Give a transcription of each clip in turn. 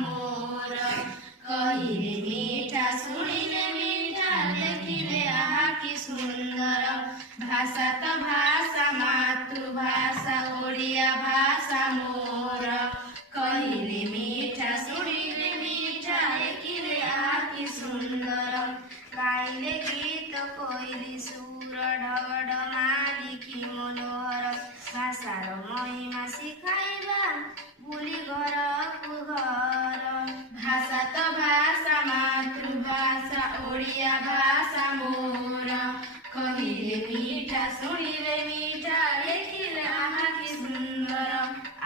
मोर कहिले मीठा सुनिले मीठा देखिले आहा कि सुंदर भाषा त भाषा मातृभाषा ओडिया भाषा मोर कहिले मीठा सुनिले मीठा देखिले आहा कि सुंदर गाइले गीत कोइली सुर ढगढ मालिकी मनोहर भाषार महिमा सिखाइबा बुली घरको घर भाषा त भाषा मातृभाषा ओडिया भाषा मोर कहिले मीठा सुनिले मीठा देखिले आहा कि सुंदर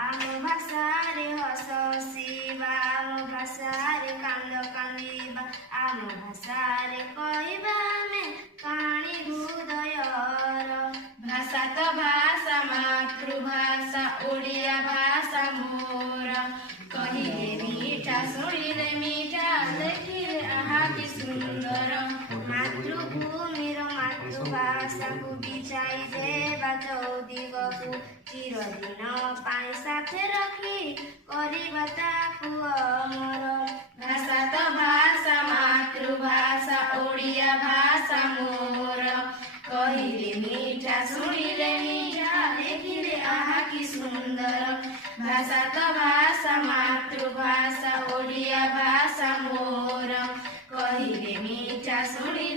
आमो भाषा रे हस हसिबा आमो भाषा रे कांद कांदिबा आमो भाषा रे कहबा में काणी हृदयर भाषा त भाषा मातृभाषा ओडिया भाषा मोर कहिले मीठा सुनिले मीठा देखिले आहा कि सुंदर मातृभूमि र मातृभाषाको बिचाइ देवा चौदिगको चिरदिन पाइ साथे रखी करिबा ताकु अमर भाषा त भाषा मातृभाषा ओडिया भाषा मोर कहिले मीठा सुनिले मीठा देखिले आहा कि सुंदर भाषा त भाषा मातृभाषा ओडिया भाषा मोर कहिले मीठा सुनिले